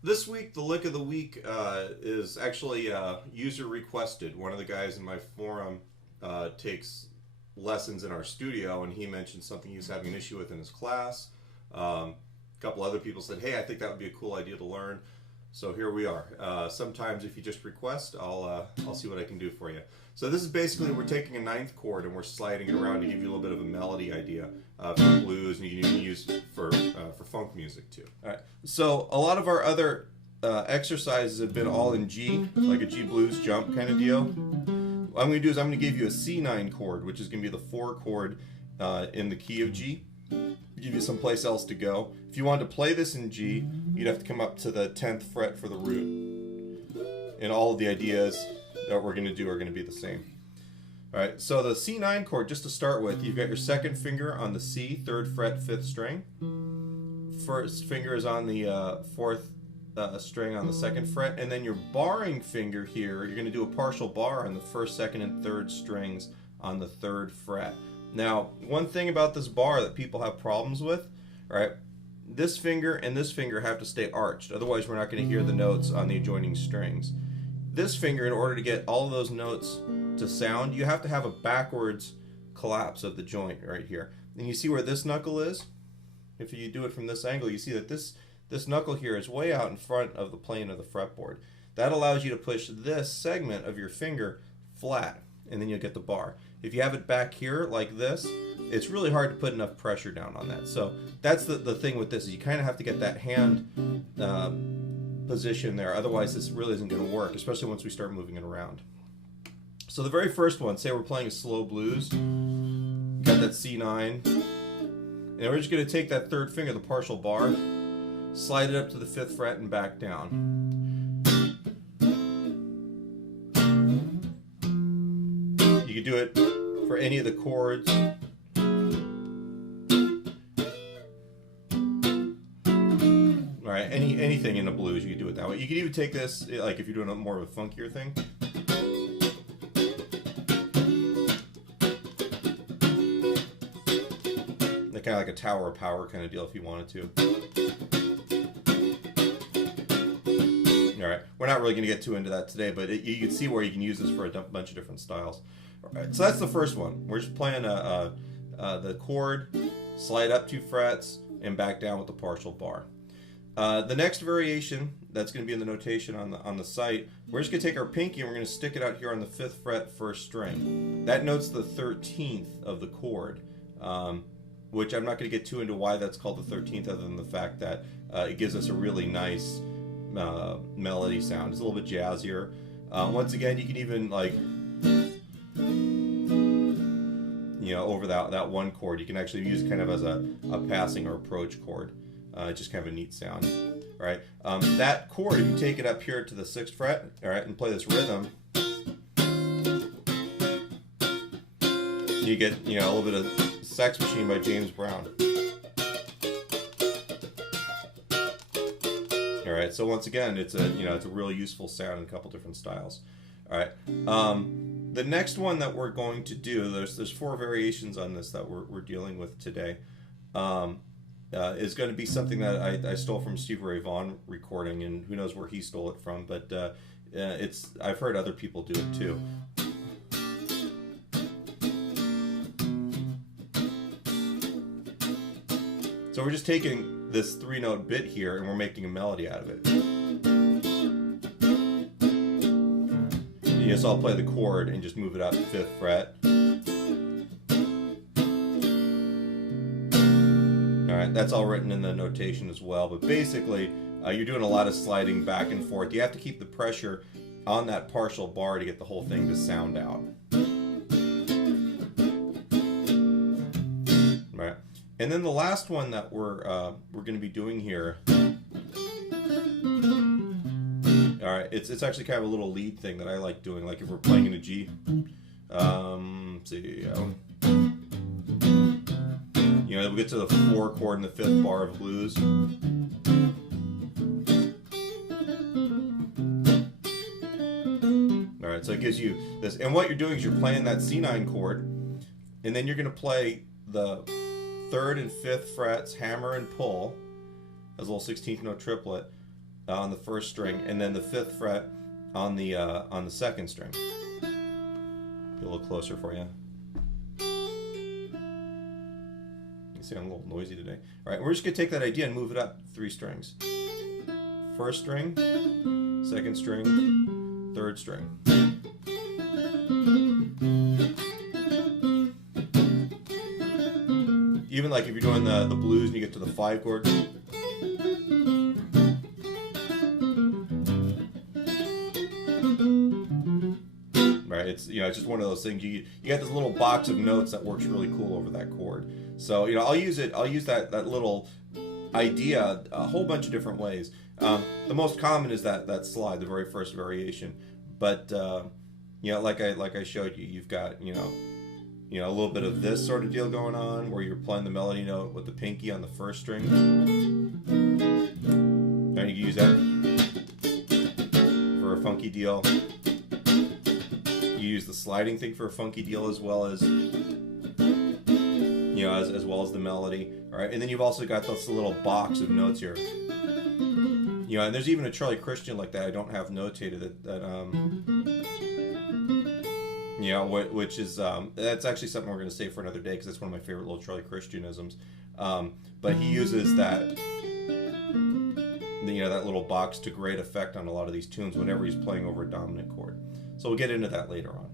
This week, the lick of the week is actually user requested. One of the guys in my forum takes lessons in our studio, and he mentioned something he was having an issue with in his class. A couple other people said, "Hey, I think that would be a cool idea to learn." So here we are. Sometimes, if you just request, I'll see what I can do for you. So this is basically we're taking a ninth chord and we're sliding it around to give you a little bit of a melody idea for blues, and you can even use for funk music too. All right. So a lot of our other exercises have been all in G, like a G blues jump kind of deal. What I'm going to do is I'm going to give you a C9 chord, which is going to be the 4 chord in the key of G. Give you some place else to go. If you wanted to play this in G, you'd have to come up to the 10th fret for the root. And all of the ideas that we're going to do are going to be the same. All right, so the C9 chord, just to start with, you've got your second finger on the C, 3rd fret, 5th string. First finger is on the 4th string on the 2nd fret, and then your barring finger here, you're going to do a partial bar on the 1st, 2nd, and 3rd strings on the 3rd fret. Now, one thing about this bar that people have problems with, right? This finger and this finger have to stay arched, otherwise we're not going to hear the notes on the adjoining strings. This finger, in order to get all of those notes to sound, you have to have a backwards collapse of the joint right here. And you see where this knuckle is? If you do it from this angle, you see that this knuckle here is way out in front of the plane of the fretboard. That allows you to push this segment of your finger flat, and then you'll get the bar. If you have it back here like this, it's really hard to put enough pressure down on that. So that's the thing with this, is you kind of have to get that hand position there. Otherwise, this really isn't going to work, especially once we start moving it around. So the very first one, say we're playing a slow blues, got that C9, and we're just going to take that 3rd finger, the partial bar, slide it up to the 5th fret and back down. You can do it for any of the chords. All right, anything in the blues, you can do it that way. You can even take this, like if you're doing a more of a funkier thing. Kind of like a Tower of Power kind of deal if you wanted to. All right, we're not really going to get too into that today, but you can see where you can use this for a bunch of different styles. All right, so that's the first one. We're just playing the chord, slide up 2 frets, and back down with the partial bar. The next variation that's going to be in the notation on the site, we're just going to take our pinky and we're going to stick it out here on the 5th fret, 1st string. That notes the 13th of the chord. Which I'm not going to get too into why that's called the 13th, other than the fact that it gives us a really nice melody sound. It's a little bit jazzier. Once again, you can even, like, over that one chord, you can actually use it kind of as a passing or approach chord. Just kind of a neat sound. All right, that chord, if you take it up here to the 6th fret, all right, and play this rhythm, you get a little bit of Sex Machine by James Brown. All right, so once again, it's a really useful sound in a couple different styles. All right, the next one that we're going to do, there's 4 variations on this that we're dealing with today. Is going to be something that I stole from Stevie Ray Vaughan recording, and who knows where he stole it from, but I've heard other people do it too. So we're just taking this 3-note bit here and we're making a melody out of it. So I'll play the chord and just move it up to 5th fret. Alright, that's all written in the notation as well, but basically you're doing a lot of sliding back and forth. You have to keep the pressure on that partial bar to get the whole thing to sound out. Right. And then the last one that we're going to be doing here, all right, it's actually kind of a little lead thing that I like doing, like if we're playing in a G. Let's see, we get to the 4 chord in the 5th bar of blues. All right, so it gives you this, and what you're doing is you're playing that C9 chord, and then you're going to play the 3rd and 5th frets, hammer and pull, as a little 16th note triplet, on the first string, and then the 5th fret on the second string. Be a little closer for you. You see, I'm a little noisy today. All right, we're just gonna take that idea and move it up 3 strings. First string, second string, third string. Even like if you're doing the blues and you get to the 5 chord. Right, it's it's just one of those things. You got this little box of notes that works really cool over that chord. So I'll use that little idea a whole bunch of different ways. The most common is that slide, the very first variation. But like I showed you, you've got a little bit of this sort of deal going on, where you're playing the melody note with the pinky on the first string. And you can use that for a funky deal. You use the sliding thing for a funky deal, as well as as well as the melody. All right, and then you've also got this little box of notes here. And there's even a Charlie Christian like that I don't have notated which is that's actually something we're going to save for another day, because that's one of my favorite little Charlie Christianisms. But he uses that that little box to great effect on a lot of these tunes whenever he's playing over a dominant chord. So we'll get into that later on.